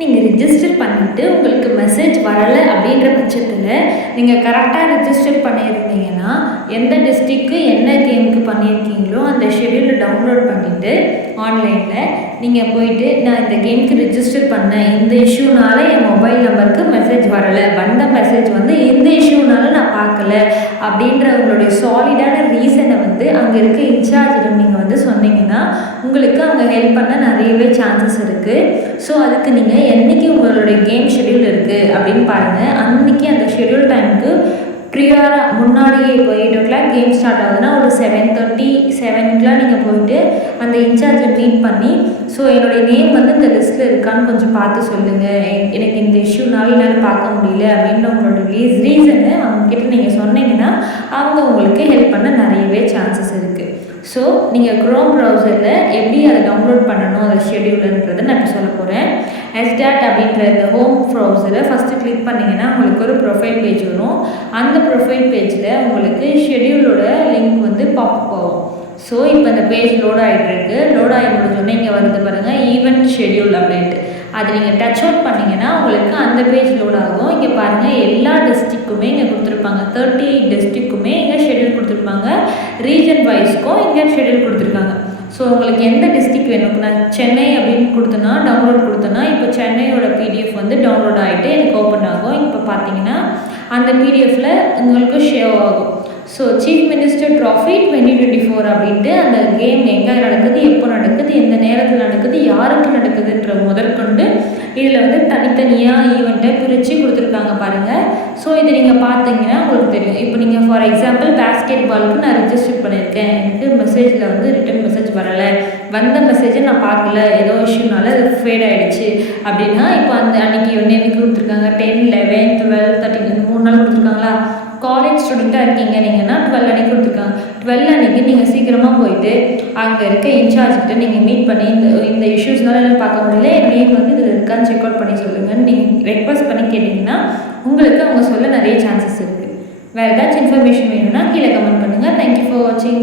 நீங்கள் ரிஜிஸ்டர் பண்ணிவிட்டு உங்களுக்கு மெசேஜ் வரலை அப்படின்ற பட்சத்தில் நீங்கள் கரெக்டாக ரிஜிஸ்டர் பண்ணியிருந்தீங்கன்னா எந்த டிஸ்ட்ரிக்கு என்ன கேமுக்கு பண்ணியிருக்கீங்களோ அந்த ஷெட்யூலை டவுன்லோட் பண்ணிவிட்டு ஆன்லைனில் நீங்கள் போயிட்டு நான் இந்த கேமுக்கு ரிஜிஸ்டர் பண்ணேன், இந்த இஷ்யூனால என் மொபைல் நம்பருக்கு மெசேஜ் வரலை, வந்த மெசேஜ் வந்து இந்த இஷ்யூனால நான் பார்க்கல அப்படின்ற உங்களுடைய சாலிடான ரீசனை வந்து அங்கே இருக்க இன்சார்ஜிடம் நீங்கள் வந்து சொன்னீங்கன்னா உங்களுக்கு அவங்க ஹெல்ப் பண்ண நிறையவே சான்சஸ் இருக்குது. ஸோ அதுக்கு நீங்கள் என்றைக்கு உங்களுடைய கேம் ஷெட்யூல் இருக்குது அப்படின்னு பாருங்கள். அன்றைக்கி அந்த ஷெட்யூல் டைமுக்கு ப்ரியாராக முன்னாடியே இப்போ 8 o'clock கேம் ஸ்டார்ட் ஆகுதுன்னா ஒரு 7:30 7க்குலாம் நீங்கள் போயிட்டு அந்த இன்சார்ஜை மீட் பண்ணி ஸோ என்னுடைய நேம் வந்து இந்த லிஸ்ட்டில் இருக்கான்னு கொஞ்சம் பார்த்து சொல்லுங்கள், எனக்கு இந்த இஷ்யூனால என்னால் பார்க்க முடியல அப்படின்ற உங்களோட ரீசனை அவங்கக்கிட்ட நீங்கள் சொன்னீங்கன்னா அவங்க உங்களுக்கு ஹெல்ப் பண்ண நிறையவே சான்சஸ் இருக்குது. ஸோ நீங்கள் க்ரோம் ப்ரௌசரில் எப்படி அதை டவுன்லோட் பண்ணணும் அந்த ஷெட்யூலுன்றதை நான் இப்போ சொல்ல போகிறேன். SDAT அப்படின்ற இந்த ஹோம் ப்ரௌசரை ஃபஸ்ட்டு கிளிக் பண்ணிங்கன்னா உங்களுக்கு ஒரு ப்ரொஃபைல் பேஜ் வரும். அந்த ப்ரொஃபைல் பேஜில் உங்களுக்கு ஷெட்யூலோட லிங்க் வந்து பாப் ஆகும். ஸோ இப்போ இந்த பேஜ் லோட் ஆகிட்டுருக்கு. லோட் ஆகி முடிஞ்சோடனே இங்கே வருது பாருங்கள் ஈவெண்ட் ஷெட்யூல் அப்படின்ட்டு. அது நீங்கள் டச் அவுட் பண்ணிங்கன்னா உங்களுக்கு அந்த பேஜ் லோட் ஆகும். இங்கே பாருங்கள் எல்லா டிஸ்ட்ரிக்குமே இங்கே கொடுத்துருப்பாங்க. 38 டிஸ்ட்ரிக்குமே இங்கே ஷெட்யூல் கொடுத்துருப்பாங்க. ரீஜன் வைஸ்க்கும் இங்கே ஷெட்யூல் கொடுத்துருக்காங்க. ஸோ உங்களுக்கு எந்த டிஸ்ட்ரிக் வேணும், நான் சென்னை அப்படின்னு கொடுத்தேன்னா டவுன்லோட் கொடுத்தேன்னா இப்போ சென்னையோட PDF வந்து டவுன்லோட் ஆகிட்டு எனக்கு ஓப்பன் ஆகும். இப்போ பார்த்தீங்கன்னா அந்த PDFல உங்களுக்கு ஷேவ் ஆகும். ஸோ சீஃப் மினிஸ்டர் ட்ராஃபி 2024 அப்படின்ட்டு அந்த கேம் எங்கே நடக்குது, எப்போ நடக்குது, எந்த நேரத்தில் நடக்குது, யாருக்கு நடக்குதுன்ற முதற்கொண்டு இதில் வந்து தனித்தனியாக ஈவெண்ட்டை பிரித்து கொடுத்துருக்காங்க பாருங்கள். ஸோ இது நீங்கள் பார்த்தீங்கன்னா உங்களுக்கு தெரியும். இப்போ நீங்கள் ஃபார் எக்ஸாம்பிள் பேஸ்கெட் பாலுக்கு நான் ரிஜிஸ்டர் பண்ணியிருக்கேன், எனக்கு மெசேஜில் வந்து ரிட்டன் மெசேஜ் வரலை, வந்த மெசேஜை நான் பார்க்கல, ஏதோ இஷ்யூனால அது ஃபேட் ஆகிடுச்சு அப்படின்னா இப்போ அந்த அன்றைக்கி என்னைக்கு கொடுத்துருக்காங்க 10 11 12 13 3 நாள் கொடுத்துருக்காங்களா. காலேஜ் ஸ்டூடெண்ட்டாக இருக்கீங்க நீங்கன்னா 12 அன்றைக்கி கொடுத்துருக்காங்க. 12 அன்றைக்கி நீங்கள் சீக்கிரமாக போயிட்டு அங்கே இருக்க இன்சார்ஜ்கிட்ட நீங்கள் மீட் பண்ணி இந்த இஷ்யூஸ்னால எல்லாம் பார்க்க முடியல, என் நேம் வந்து இதில் இருக்கான்னு செக் அவுட் பண்ணி சொல்லுங்கன்னு நீங்கள் ரெக்வஸ்ட் பண்ணி கேட்டிங்கன்னா உங்களுக்கு அவங்க சொல்ல நிறைய சான்சஸ் இருக்குது. வேறு ஏதாச்சும் இன்ஃபர்மேஷன் வேணும்னா கீழே கமெண்ட் பண்ணுங்கள். தேங்க்யூ ஃபார் வாட்சிங்.